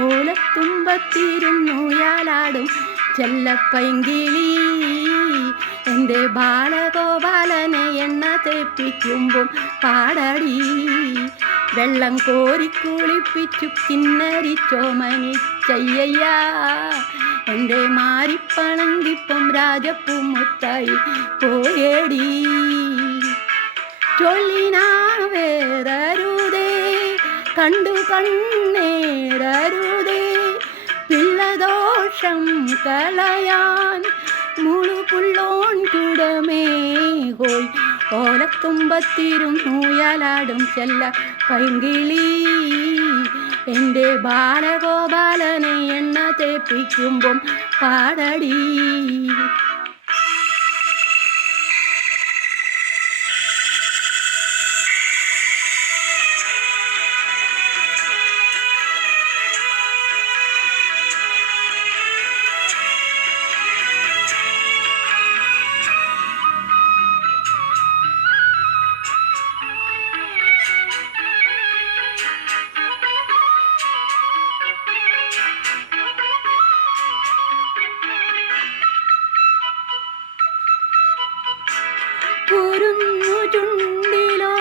ഓലത്തുമ്പത്തിരുന്നുയാലാടും ചെല്ലപ്പൈങ്കിളി എൻ്റെ ബാലഗോപാലനെ എണ്ണ തേപ്പിക്കുമ്പം പാടടി. വെള്ളം കോരി കുളിപ്പിച്ചു കിന്നരിച്ചോമനിച്ചയ്യ എൻ്റെ മാരിപ്പണങ്കിപ്പം രാജപ്പൂ മുത്തായി പോയേടി. ചൊല്ലിനാവേറരുതേ കണ്ടു കണ്ണേരരുതേ പിള്ളദോഷം കളയാൻ മുളുപുള്ളോൺ കുടമേ ഹോയ്. ഓലത്തുമ്പത്തിരുന്നുയാലാടും ചെല്ല പൈങ്കിളി എൻ്റെ ബാലഗോപാലനെ എണ്ണ തേപ്പിക്കുമ്പം പാടടി. കുരുന്നു ചുണ്ടിലോ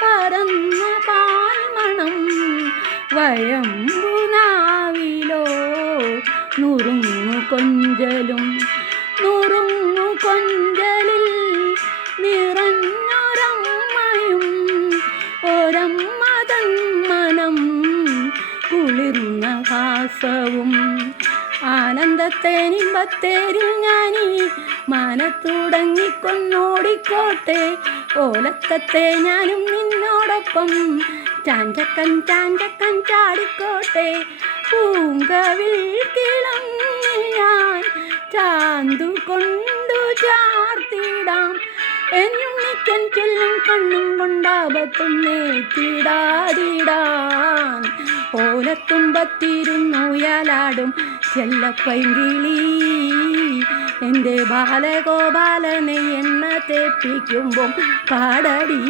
പരന്ന പാൽമണം വയമ്പുനാവിലോ നുറുങ്ങു കൊഞ്ചലും നുറുങ്ങു കൊഞ്ചലിൽ നിറഞ്ഞൊരമ്മയും ഒരമ്മതൻ മനം കുളിർന്ന ഹാസവും ആനന്ദത്തേനിമ്പത്തേരിൽ ഞാനീ മനത്തുടങ്ങിക്കൊന്നോടിക്കോട്ടെ. ഓലക്കത്തെ ഞാനും നിന്നോടൊപ്പം ചാഞ്ചക്കൻ ചാഞ്ചക്കൻ ചാടിക്കോട്ടെ. പൂങ്കവിൽ കിളങ്ങി ഞാൻ ചാന്തു കൊണ്ടു ചാർത്തിടാം എന്നുണ്ണിക്കൻ ചൊല്ലും കണ്ണും കൊണ്ടാപത്തുന്നേ തിടാതിടാൻ. ഓലത്തുമ്പത്തിരുന്നുയാലാടും ചെല്ലപ്പൈങ്കിളി എൻ്റെ ബാലഗോപാലനെ എണ്ണ തേപ്പിക്കുമ്പം പാടടി.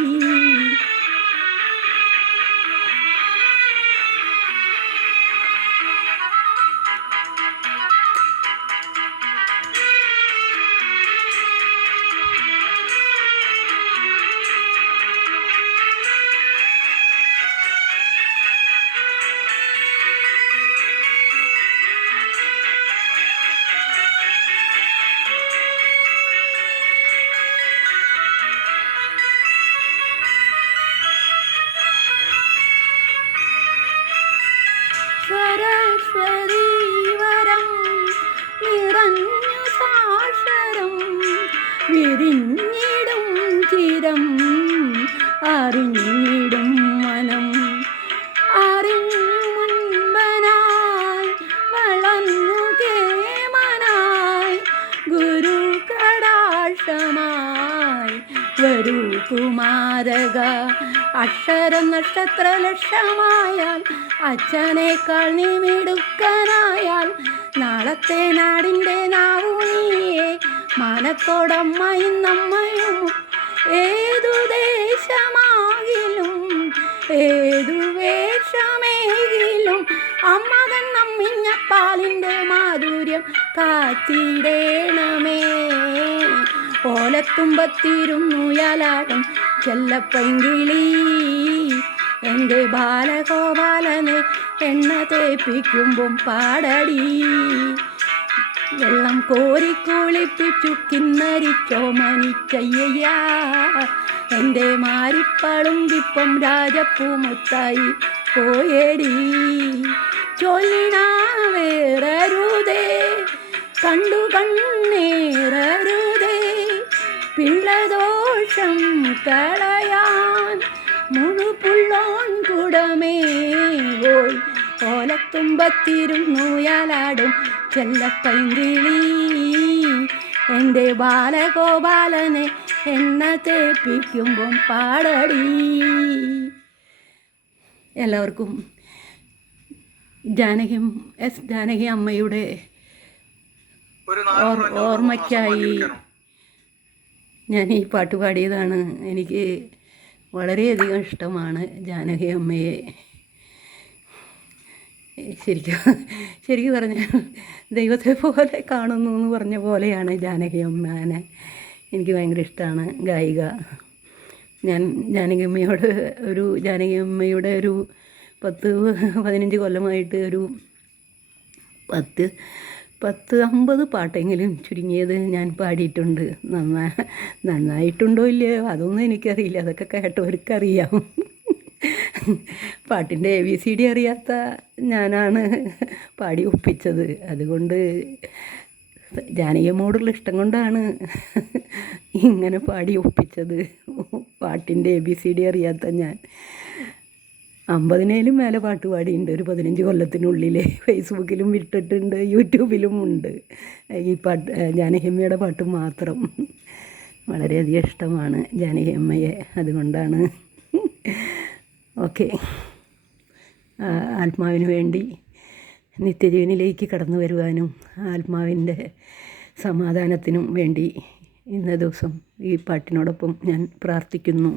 സ്വരശ്വരീവരം നിറഞ്ഞു സാക്ഷരം വിരിഞ്ഞിടും ചിരം അറിഞ്ഞിടും മനം അറിഞ്ഞു മുൻപനായി വളർന്നു കേമനായി ഗുരു കടാക്ഷമായി വരൂ കുമാരക. അക്ഷരം നക്ഷത്ര ലക്ഷമായാൽ അച്ഛനേക്കാൾ നീ മിടുക്കനായാൽ നാളത്തെ നാടിൻ്റെ നാവു നീയെ മാനത്തോടമ്മയും നമ്മയും. ഏതു ദേശമാകിലും ഏതു വേഷമേകിലും അമ്മതൻ നമ്മിഞ്ഞപ്പാലിൻ്റെ മാധുര്യം കാത്തിടേണമേ. ഓലത്തുമ്പത്തിരുന്നുയാലാടും ചെല്ലപ്പൈങ്കിളി എൻ്റെ ബാലഗോപാലനെ എണ്ണ തേപ്പിക്കുമ്പം പാടടി. വെള്ളം കോരി കുളിപ്പിച്ചു കിന്നരിച്ചോമനിച്ചയ്യ എൻ്റെ മാരിപ്പളുങ്കിപ്പം രാജപ്പൂ മുത്തായി പോയേടി. ചൊല്ലിനാവേറരുതേ കണ്ടു കണ്ണേറരുതേ പിള്ളദോഷം കളയാൻ മുഴുപുള്ളോൺ കുടമേ പോയി. ഓലത്തുമ്പത്തിരുന്നുയാലാടും ചെല്ലപ്പൈങ്കിളി എൻ്റെ ബാലഗോപാലനെ എണ്ണ തേപ്പിക്കുമ്പം പാടടി. എല്ലാവർക്കും ജാനകി അമ്മയുടെ ഓർമ്മയ്ക്കായി ഞാൻ ഈ പാട്ട് പാടിയതാണ്. എനിക്ക് വളരെയധികം ഇഷ്ടമാണ് ജാനകി അമ്മയെ. ശരിക്കും പറഞ്ഞാൽ ദൈവത്തെ പോലെ കാണുന്നു എന്ന് പറഞ്ഞ പോലെയാണ് ജാനകി അമ്മേനെ. എനിക്ക് ഭയങ്കര ഇഷ്ടമാണ് ഗായിക. ഞാൻ ജാനകി അമ്മയുടെ ഒരു 10-15 കൊല്ലമായിട്ട് ഒരു 50 പാട്ടെങ്കിലും ചുരുങ്ങിയത് ഞാൻ പാടിയിട്ടുണ്ട്. നന്നായിട്ടുണ്ടോ ഇല്ലയോ അതൊന്നും എനിക്കറിയില്ല, അതൊക്കെ കേട്ടവർക്കറിയാം. പാട്ടിൻ്റെ ABCD അറിയാത്ത ഞാനാണ് പാടി ഒപ്പിച്ചത്. അതുകൊണ്ട് ജാനകിയമ്മോടുള്ള ഇഷ്ടം കൊണ്ടാണ് ഇങ്ങനെ പാടി ഒപ്പിച്ചത്. പാട്ടിൻ്റെ ABCD അറിയാത്ത ഞാൻ 50-ലും മേലെ പാട്ട് പാടിയിട്ടുണ്ട് ഒരു 15 കൊല്ലത്തിനുള്ളിൽ. ഫേസ്ബുക്കിലും ഇട്ടിട്ടുണ്ട്, യൂട്യൂബിലും ഉണ്ട് ഈ പാട്ട്. ജാനകിയമ്മയുടെ പാട്ട് മാത്രം വളരെയധികം ഇഷ്ടമാണ് ജാനകിയമ്മയെ. അതുകൊണ്ടാണ്. ഓക്കെ, ആത്മാവിന് വേണ്ടി നിത്യജീവനിലേക്ക് കടന്നു വരുവാനും ആത്മാവിൻ്റെ സമാധാനത്തിനും വേണ്ടി ഇന്ന ദിവസം ഈ പാട്ടിനോടൊപ്പം ഞാൻ പ്രാർത്ഥിക്കുന്നു.